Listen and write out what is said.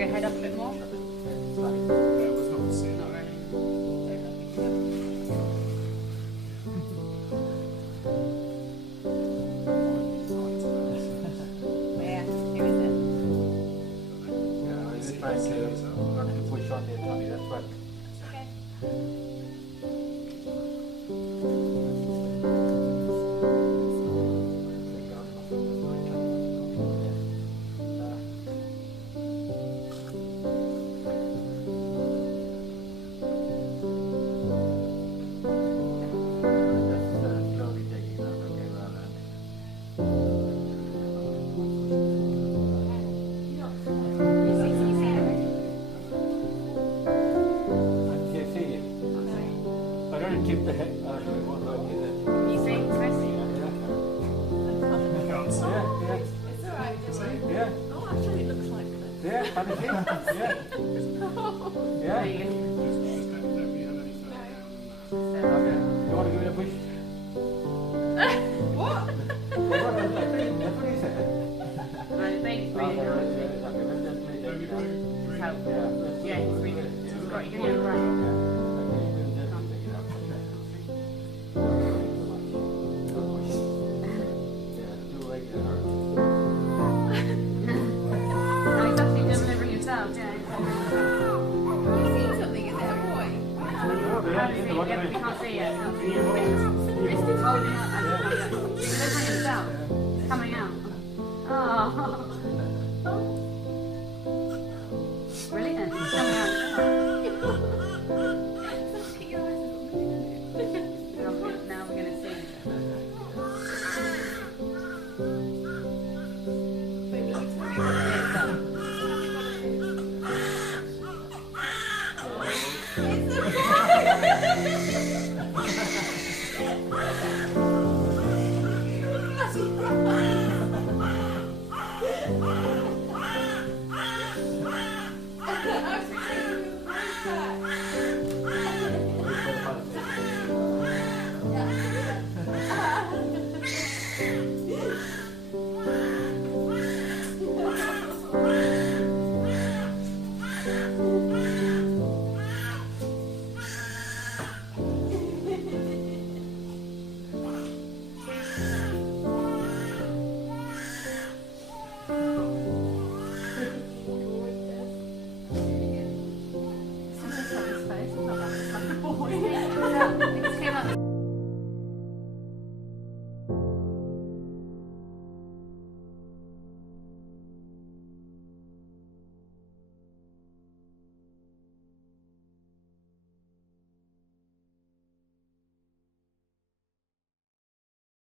your head up a bit more. Keep the head. You see, it's messy. It's alright, Yeah. Oh, actually, it looks like that. Yeah, funny thing. Yeah. There Yeah. you go. Okay. You want to give it a push? What? That's what he said. Right, baby's breathing now. Okay, let's just make it. How? Yeah, he's breathing. He's got your hand right. Coming out. Oh.